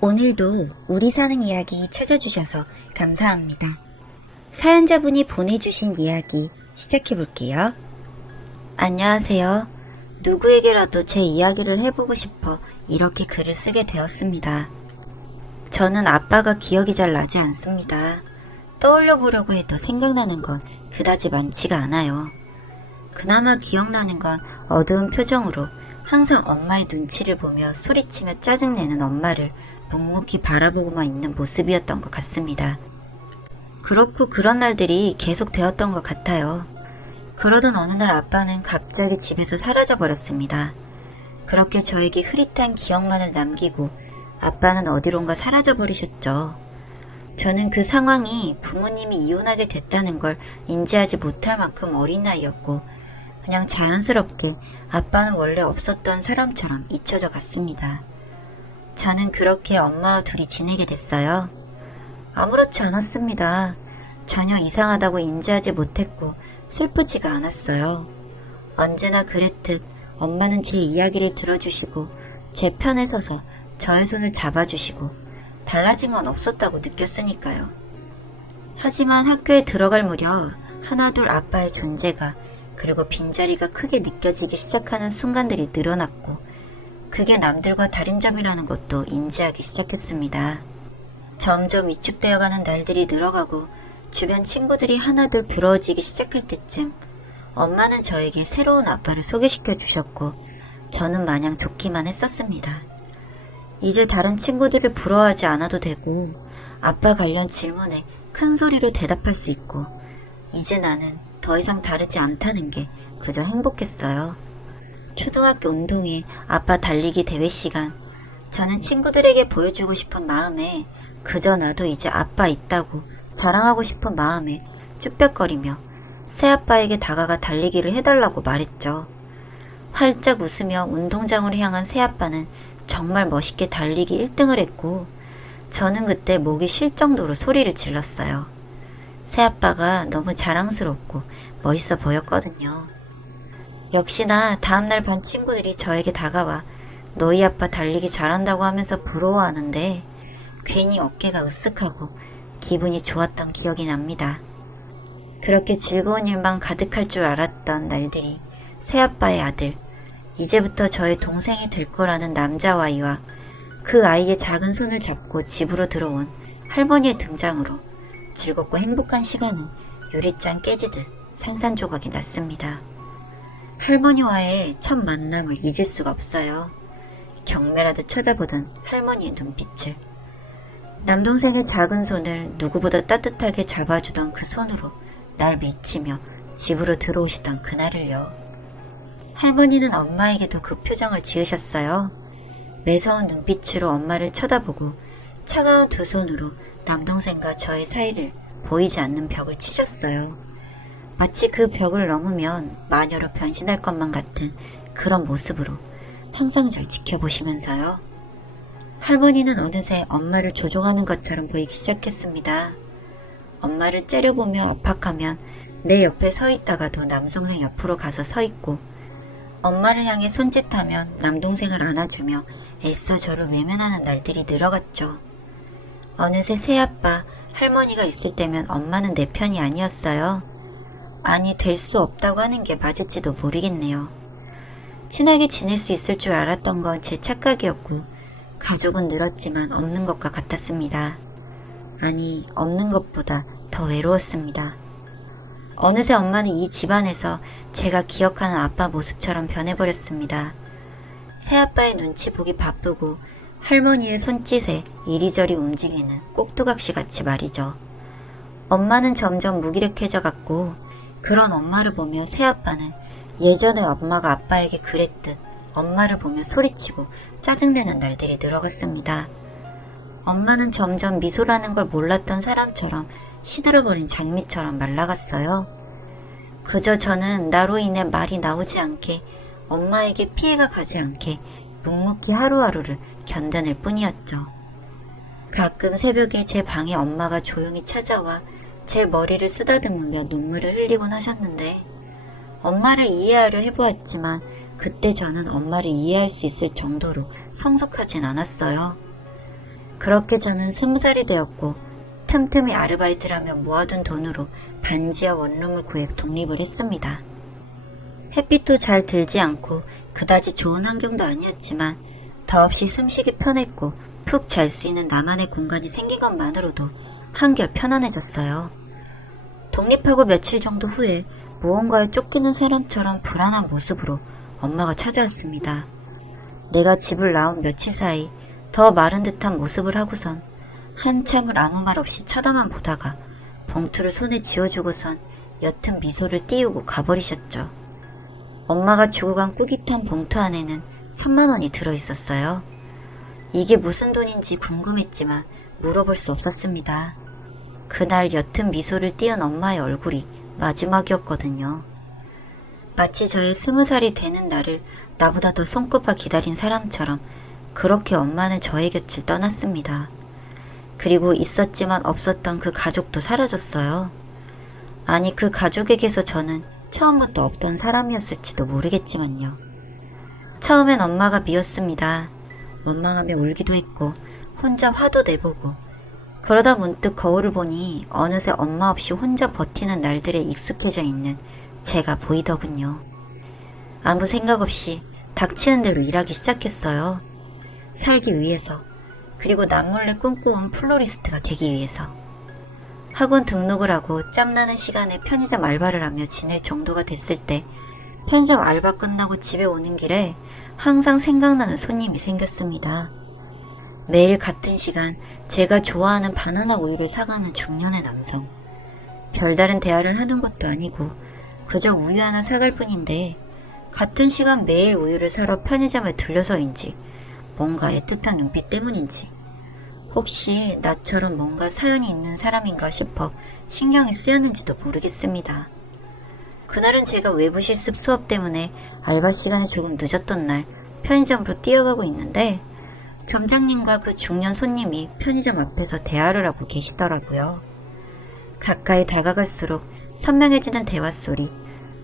오늘도 우리 사는 이야기 찾아주셔서 감사합니다. 사연자분이 보내주신 이야기 시작해볼게요. 안녕하세요. 누구에게라도 제 이야기를 해보고 싶어 이렇게 글을 쓰게 되었습니다. 저는 아빠가 기억이 잘 나지 않습니다. 떠올려 보려고 해도 생각나는 건 그다지 많지가 않아요. 그나마 기억나는 건 어두운 표정으로 항상 엄마의 눈치를 보며 소리치며 짜증내는 엄마를 묵묵히 바라보고만 있는 모습이었던 것 같습니다. 그렇고 그런 날들이 계속 되었던 것 같아요. 그러던 어느 날 아빠는 갑자기 집에서 사라져 버렸습니다. 그렇게 저에게 흐릿한 기억만을 남기고 아빠는 어디론가 사라져 버리셨죠. 저는 그 상황이 부모님이 이혼하게 됐다는 걸 인지하지 못할 만큼 어린 나이였고 그냥 자연스럽게 아빠는 원래 없었던 사람처럼 잊혀져 갔습니다. 저는 그렇게 엄마와 둘이 지내게 됐어요. 아무렇지 않았습니다. 전혀 이상하다고 인지하지 못했고 슬프지가 않았어요. 언제나 그랬듯 엄마는 제 이야기를 들어주시고 제 편에 서서 저의 손을 잡아주시고 달라진 건 없었다고 느꼈으니까요. 하지만 학교에 들어갈 무렵 하나둘 아빠의 존재가 그리고 빈자리가 크게 느껴지기 시작하는 순간들이 늘어났고 그게 남들과 다른 점이라는 것도 인지하기 시작했습니다. 점점 위축되어가는 날들이 늘어가고 주변 친구들이 하나둘 부러워지기 시작할 때쯤 엄마는 저에게 새로운 아빠를 소개시켜 주셨고 저는 마냥 좋기만 했었습니다. 이제 다른 친구들을 부러워하지 않아도 되고 아빠 관련 질문에 큰 소리로 대답할 수 있고 이제 나는 더 이상 다르지 않다는 게 그저 행복했어요. 초등학교 운동회 아빠 달리기 대회 시간 저는 친구들에게 보여주고 싶은 마음에 그저 나도 이제 아빠 있다고 자랑하고 싶은 마음에 쭈뼛거리며 새아빠에게 다가가 달리기를 해달라고 말했죠. 활짝 웃으며 운동장으로 향한 새아빠는 정말 멋있게 달리기 1등을 했고 저는 그때 목이 쉴 정도로 소리를 질렀어요. 새아빠가 너무 자랑스럽고 멋있어 보였거든요. 역시나 다음날 반 친구들이 저에게 다가와 너희 아빠 달리기 잘한다고 하면서 부러워하는데 괜히 어깨가 으쓱하고 기분이 좋았던 기억이 납니다. 그렇게 즐거운 일만 가득할 줄 알았던 날들이 새아빠의 아들, 이제부터 저의 동생이 될 거라는 남자아이와 그 아이의 작은 손을 잡고 집으로 들어온 할머니의 등장으로 즐겁고 행복한 시간은 유리잔 깨지듯 산산조각이 났습니다. 할머니와의 첫 만남을 잊을 수가 없어요. 경멸하듯 쳐다보던 할머니의 눈빛을. 남동생의 작은 손을 누구보다 따뜻하게 잡아주던 그 손으로 날 미치며 집으로 들어오시던 그날을요. 할머니는 엄마에게도 그 표정을 지으셨어요. 매서운 눈빛으로 엄마를 쳐다보고 차가운 두 손으로 남동생과 저의 사이를 보이지 않는 벽을 치셨어요. 마치 그 벽을 넘으면 마녀로 변신할 것만 같은 그런 모습으로 항상 절 지켜보시면서요. 할머니는 어느새 엄마를 조종하는 것처럼 보이기 시작했습니다. 엄마를 째려보며 압박하면 내 옆에 서 있다가도 남동생 옆으로 가서 서 있고 엄마를 향해 손짓하면 남동생을 안아주며 애써 저를 외면하는 날들이 늘어갔죠. 어느새 새아빠, 할머니가 있을 때면 엄마는 내 편이 아니었어요. 아니 될 수 없다고 하는 게 맞을지도 모르겠네요. 친하게 지낼 수 있을 줄 알았던 건 제 착각이었고 가족은 늘었지만 없는 것과 같았습니다. 아니 없는 것보다 더 외로웠습니다. 어느새 엄마는 이 집안에서 제가 기억하는 아빠 모습처럼 변해버렸습니다. 새아빠의 눈치 보기 바쁘고 할머니의 손짓에 이리저리 움직이는 꼭두각시 같이 말이죠. 엄마는 점점 무기력해져 갔고 그런 엄마를 보며 새아빠는 예전에 엄마가 아빠에게 그랬듯 엄마를 보며 소리치고 짜증내는 날들이 늘어갔습니다. 엄마는 점점 미소라는 걸 몰랐던 사람처럼 시들어버린 장미처럼 말라갔어요. 그저 저는 나로 인해 말이 나오지 않게 엄마에게 피해가 가지 않게 묵묵히 하루하루를 견뎌낼 뿐이었죠. 가끔 새벽에 제 방에 엄마가 조용히 찾아와 제 머리를 쓰다듬으며 눈물을 흘리곤 하셨는데 엄마를 이해하려 해보았지만 그때 저는 엄마를 이해할 수 있을 정도로 성숙하진 않았어요. 그렇게 저는 20살이 되었고 틈틈이 아르바이트를 하며 모아둔 돈으로 반지하 원룸을 구해 독립을 했습니다. 햇빛도 잘 들지 않고 그다지 좋은 환경도 아니었지만 더없이 숨쉬기 편했고 푹 잘 수 있는 나만의 공간이 생긴 것만으로도 한결 편안해졌어요. 독립하고 며칠 정도 후에 무언가에 쫓기는 사람처럼 불안한 모습으로 엄마가 찾아왔습니다. 내가 집을 나온 며칠 사이 더 마른 듯한 모습을 하고선 한참을 아무 말 없이 쳐다만 보다가 봉투를 손에 쥐어주고선 옅은 미소를 띄우고 가버리셨죠. 엄마가 주고 간 꾸깃한 봉투 안에는 1000만 원이 들어있었어요. 이게 무슨 돈인지 궁금했지만 물어볼 수 없었습니다. 그날 옅은 미소를 띄운 엄마의 얼굴이 마지막이었거든요. 마치 저의 20살이 되는 날을 나보다 더 손꼽아 기다린 사람처럼 그렇게 엄마는 저의 곁을 떠났습니다. 그리고 있었지만 없었던 그 가족도 사라졌어요. 아니, 그 가족에게서 저는 처음부터 없던 사람이었을지도 모르겠지만요. 처음엔 엄마가 미웠습니다. 원망하며 울기도 했고 혼자 화도 내보고, 그러다 문득 거울을 보니 어느새 엄마 없이 혼자 버티는 날들에 익숙해져 있는 제가 보이더군요. 아무 생각 없이 닥치는 대로 일하기 시작했어요. 살기 위해서, 그리고 남몰래 꿈꿔온 플로리스트가 되기 위해서. 학원 등록을 하고 짬나는 시간에 편의점 알바를 하며 지낼 정도가 됐을 때 편의점 알바 끝나고 집에 오는 길에 항상 생각나는 손님이 생겼습니다. 매일 같은 시간 제가 좋아하는 바나나 우유를 사가는 중년의 남성. 별다른 대화를 하는 것도 아니고 그저 우유 하나 사갈 뿐인데 같은 시간 매일 우유를 사러 편의점을 들려서인지 뭔가 애틋한 눈빛 때문인지 혹시 나처럼 뭔가 사연이 있는 사람인가 싶어 신경이 쓰였는지도 모르겠습니다. 그날은 제가 외부 실습 수업 때문에 알바 시간이 조금 늦었던 날 편의점으로 뛰어가고 있는데 점장님과 그 중년 손님이 편의점 앞에서 대화를 하고 계시더라고요. 가까이 다가갈수록 선명해지는 대화 소리.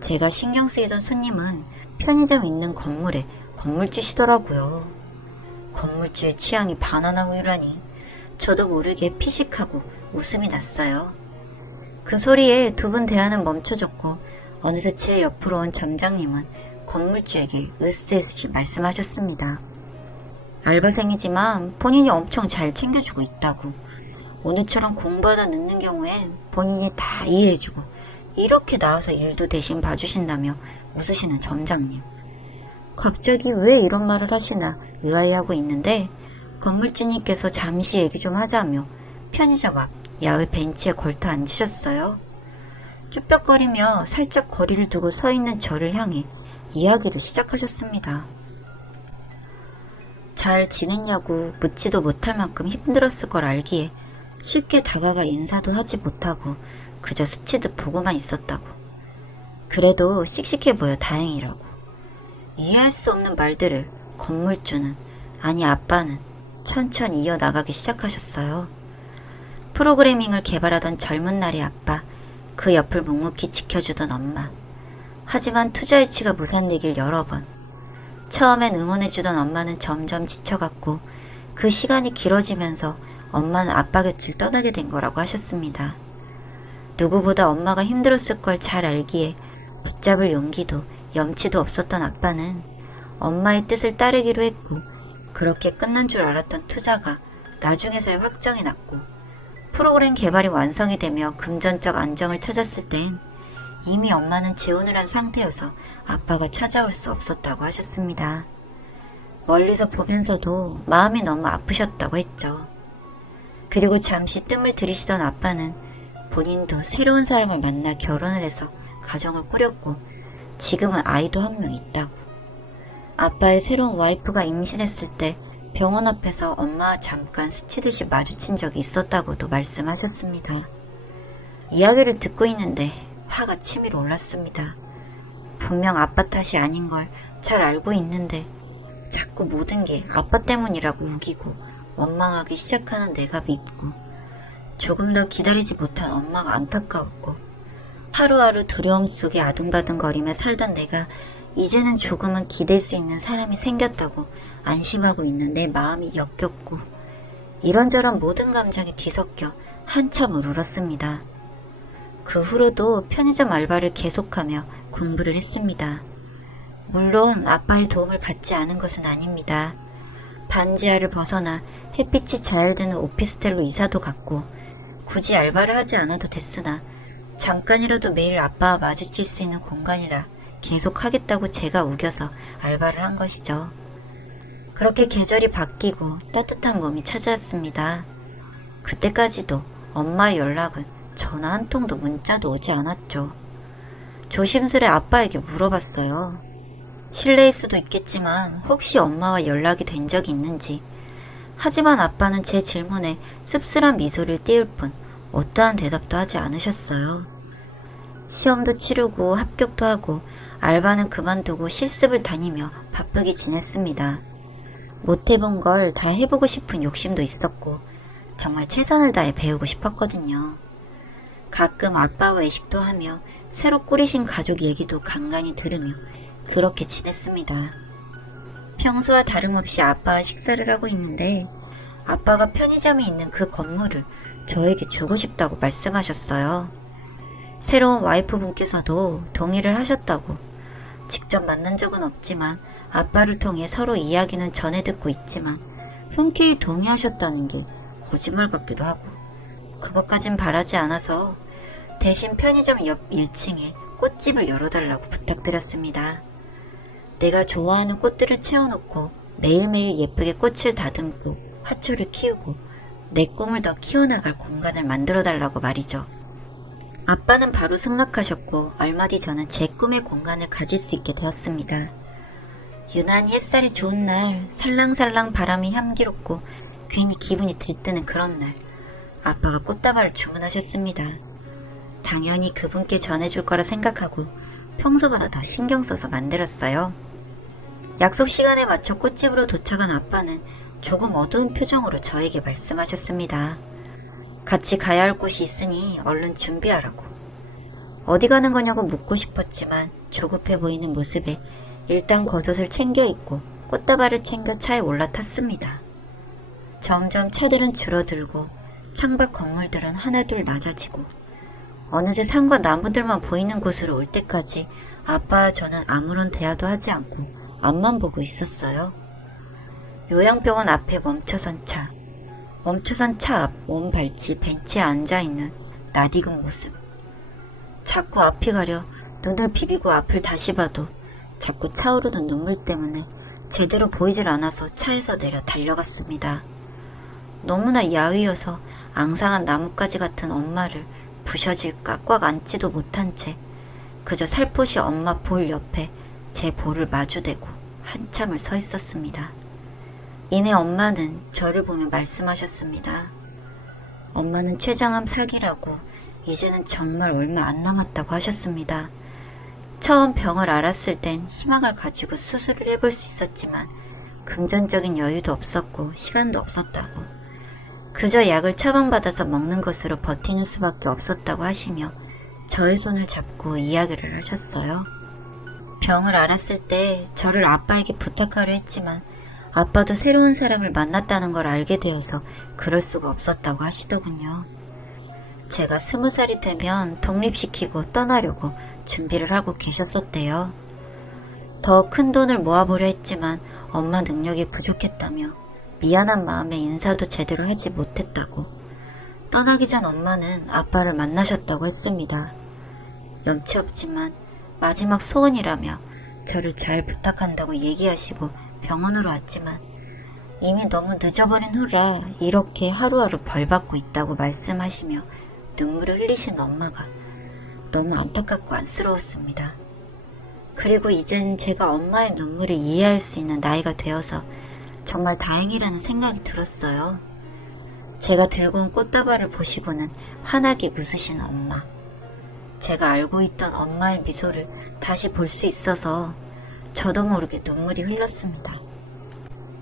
제가 신경 쓰이던 손님은 편의점 있는 건물에 건물주시더라고요. 건물주의 취향이 바나나 우유라니 저도 모르게 피식하고 웃음이 났어요. 그 소리에 두 분 대화는 멈춰졌고 어느새 제 옆으로 온 점장님은 건물주에게 으스스히 말씀하셨습니다. 알바생이지만 본인이 엄청 잘 챙겨주고 있다고. 오늘처럼 공부하다 늦는 경우엔 본인이 다 이해해주고 이렇게 나와서 일도 대신 봐주신다며 웃으시는 점장님. 갑자기 왜 이런 말을 하시나 의아해하고 있는데 건물주님께서 잠시 얘기 좀 하자며 편의점 앞 야외 벤치에 걸터 앉으셨어요. 쭈뼛거리며 살짝 거리를 두고 서 있는 저를 향해 이야기를 시작하셨습니다. 잘 지냈냐고 묻지도 못할 만큼 힘들었을 걸 알기에 쉽게 다가가 인사도 하지 못하고 그저 스치듯 보고만 있었다고. 그래도 씩씩해 보여 다행이라고. 이해할 수 없는 말들을 건물주는, 아니 아빠는 천천히 이어나가기 시작하셨어요. 프로그래밍을 개발하던 젊은 날의 아빠, 그 옆을 묵묵히 지켜주던 엄마. 하지만 투자 유치가 무산되길 여러 번. 처음엔 응원해주던 엄마는 점점 지쳐갔고 그 시간이 길어지면서 엄마는 아빠 곁을 떠나게 된 거라고 하셨습니다. 누구보다 엄마가 힘들었을 걸 잘 알기에 붙잡을 용기도 염치도 없었던 아빠는 엄마의 뜻을 따르기로 했고 그렇게 끝난 줄 알았던 투자가 나중에서야 확정이 났고 프로그램 개발이 완성이 되며 금전적 안정을 찾았을 땐 이미 엄마는 재혼을 한 상태여서 아빠가 찾아올 수 없었다고 하셨습니다. 멀리서 보면서도 마음이 너무 아프셨다고 했죠. 그리고 잠시 뜸을 들이시던 아빠는 본인도 새로운 사람을 만나 결혼을 해서 가정을 꾸렸고 지금은 아이도 한 명 있다고. 아빠의 새로운 와이프가 임신했을 때 병원 앞에서 엄마와 잠깐 스치듯이 마주친 적이 있었다고도 말씀하셨습니다. 이야기를 듣고 있는데 화가 치밀어 올랐습니다. 분명 아빠 탓이 아닌 걸 잘 알고 있는데 자꾸 모든 게 아빠 때문이라고 우기고 원망하기 시작하는 내가 믿고 조금 더 기다리지 못한 엄마가 안타까웠고 하루하루 두려움 속에 아둥바둥거리며 살던 내가 이제는 조금은 기댈 수 있는 사람이 생겼다고 안심하고 있는 내 마음이 역겹고 이런저런 모든 감정이 뒤섞여 한참을 울었습니다. 그 후로도 편의점 알바를 계속하며 공부를 했습니다. 물론 아빠의 도움을 받지 않은 것은 아닙니다. 반지하를 벗어나 햇빛이 잘 드는 오피스텔로 이사도 갔고 굳이 알바를 하지 않아도 됐으나 잠깐이라도 매일 아빠와 마주칠 수 있는 공간이라 계속 하겠다고 제가 우겨서 알바를 한 것이죠. 그렇게 계절이 바뀌고 따뜻한 봄이 찾아왔습니다. 그때까지도 엄마의 연락은 전화 한 통도 문자도 오지 않았죠. 조심스레 아빠에게 물어봤어요. 실례일 수도 있겠지만 혹시 엄마와 연락이 된 적이 있는지. 하지만 아빠는 제 질문에 씁쓸한 미소를 띄울 뿐 어떠한 대답도 하지 않으셨어요. 시험도 치르고 합격도 하고 알바는 그만두고 실습을 다니며 바쁘게 지냈습니다. 못해본 걸 다 해보고 싶은 욕심도 있었고 정말 최선을 다해 배우고 싶었거든요. 가끔 아빠와 외식도 하며 새로 꾸리신 가족 얘기도 간간히 들으며 그렇게 지냈습니다. 평소와 다름없이 아빠와 식사를 하고 있는데 아빠가 편의점이 있는 그 건물을 저에게 주고 싶다고 말씀하셨어요. 새로운 와이프분께서도 동의를 하셨다고. 직접 만난 적은 없지만 아빠를 통해 서로 이야기는 전해 듣고 있지만 흔쾌히 동의하셨다는 게 거짓말 같기도 하고 그것까진 바라지 않아서 대신 편의점 옆 1층에 꽃집을 열어달라고 부탁드렸습니다. 내가 좋아하는 꽃들을 채워놓고 매일매일 예쁘게 꽃을 다듬고 화초를 키우고 내 꿈을 더 키워나갈 공간을 만들어달라고 말이죠. 아빠는 바로 승낙하셨고 얼마 뒤 저는 제 꿈의 공간을 가질 수 있게 되었습니다. 유난히 햇살이 좋은 날, 살랑살랑 바람이 향기롭고 괜히 기분이 들뜨는 그런 날, 아빠가 꽃다발을 주문하셨습니다. 당연히 그분께 전해줄 거라 생각하고 평소보다 더 신경 써서 만들었어요. 약속 시간에 맞춰 꽃집으로 도착한 아빠는 조금 어두운 표정으로 저에게 말씀하셨습니다. 같이 가야 할 곳이 있으니 얼른 준비하라고. 어디 가는 거냐고 묻고 싶었지만 조급해 보이는 모습에 일단 겉옷을 챙겨 입고 꽃다발을 챙겨 차에 올라탔습니다. 점점 차들은 줄어들고 창밖 건물들은 하나둘 낮아지고 어느새 산과 나무들만 보이는 곳으로 올 때까지 아빠와 저는 아무런 대화도 하지 않고 앞만 보고 있었어요. 요양병원 앞에 멈춰선 차. 멈춰선 차 앞 몸 발치 벤치에 앉아있는 낯익은 모습. 자꾸 앞이 가려 눈을 비비고 앞을 다시 봐도 자꾸 차오르는 눈물 때문에 제대로 보이질 않아서 차에서 내려 달려갔습니다. 너무나 야위어서 앙상한 나뭇가지 같은 엄마를 부셔질까 꽉 앉지도 못한 채 그저 살포시 엄마 볼 옆에 제 볼을 마주대고 한참을 서 있었습니다. 이내 엄마는 저를 보며 말씀하셨습니다. 엄마는 췌장암 사기라고 이제는 정말 얼마 안 남았다고 하셨습니다. 처음 병을 알았을 땐 희망을 가지고 수술을 해볼 수 있었지만 금전적인 여유도 없었고 시간도 없었다고. 그저 약을 처방받아서 먹는 것으로 버티는 수밖에 없었다고 하시며 저의 손을 잡고 이야기를 하셨어요. 병을 알았을 때 저를 아빠에게 부탁하려 했지만 아빠도 새로운 사람을 만났다는 걸 알게 되어서 그럴 수가 없었다고 하시더군요. 제가 20살이 되면 독립시키고 떠나려고 준비를 하고 계셨었대요. 더 큰 돈을 모아보려 했지만 엄마 능력이 부족했다며 미안한 마음에 인사도 제대로 하지 못했다고. 떠나기 전 엄마는 아빠를 만나셨다고 했습니다. 염치 없지만 마지막 소원이라며 저를 잘 부탁한다고 얘기하시고 병원으로 왔지만 이미 너무 늦어버린 후라 이렇게 하루하루 벌받고 있다고 말씀하시며 눈물을 흘리신 엄마가 너무 안타깝고 안쓰러웠습니다. 그리고 이젠 제가 엄마의 눈물을 이해할 수 있는 나이가 되어서 정말 다행이라는 생각이 들었어요. 제가 들고 온 꽃다발을 보시고는 환하게 웃으신 엄마. 제가 알고 있던 엄마의 미소를 다시 볼 수 있어서 저도 모르게 눈물이 흘렀습니다.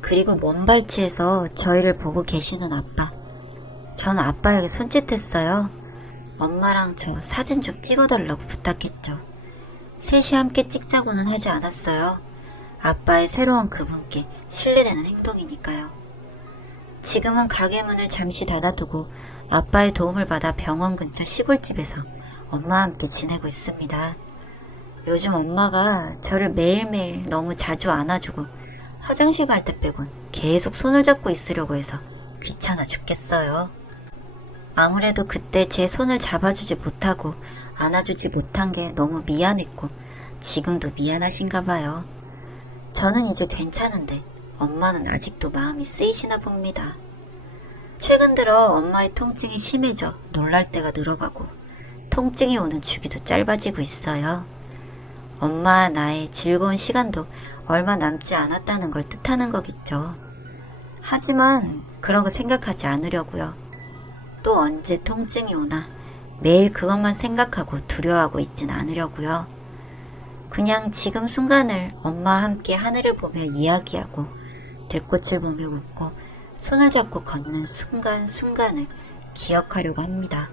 그리고 먼 발치에서 저희를 보고 계시는 아빠. 전 아빠에게 손짓했어요. 엄마랑 저 사진 좀 찍어달라고 부탁했죠. 셋이 함께 찍자고는 하지 않았어요. 아빠의 새로운 그분께 신뢰되는 행동이니까요. 지금은 가게 문을 잠시 닫아두고 아빠의 도움을 받아 병원 근처 시골집에서 엄마와 함께 지내고 있습니다. 요즘 엄마가 저를 매일매일 너무 자주 안아주고 화장실 갈 때 빼곤 계속 손을 잡고 있으려고 해서 귀찮아 죽겠어요. 아무래도 그때 제 손을 잡아주지 못하고 안아주지 못한 게 너무 미안했고 지금도 미안하신가 봐요. 저는 이제 괜찮은데 엄마는 아직도 마음이 쓰이시나 봅니다. 최근 들어 엄마의 통증이 심해져 놀랄 때가 늘어가고 통증이 오는 주기도 짧아지고 있어요. 엄마와 나의 즐거운 시간도 얼마 남지 않았다는 걸 뜻하는 거겠죠. 하지만 그런 거 생각하지 않으려고요. 또 언제 통증이 오나 매일 그것만 생각하고 두려워하고 있진 않으려고요. 그냥 지금 순간을 엄마와 함께 하늘을 보며 이야기하고 들꽃을 보며 웃고 손을 잡고 걷는 순간순간을 기억하려고 합니다.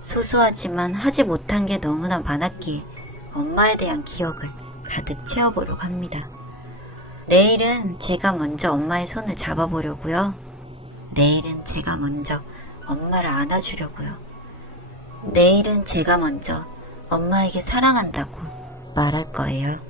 소소하지만 하지 못한 게 너무나 많았기에 엄마에 대한 기억을 가득 채워보려고 합니다. 내일은 제가 먼저 엄마의 손을 잡아보려고요. 내일은 제가 먼저 엄마를 안아주려고요. 내일은 제가 먼저 엄마에게 사랑한다고 말할 거예요.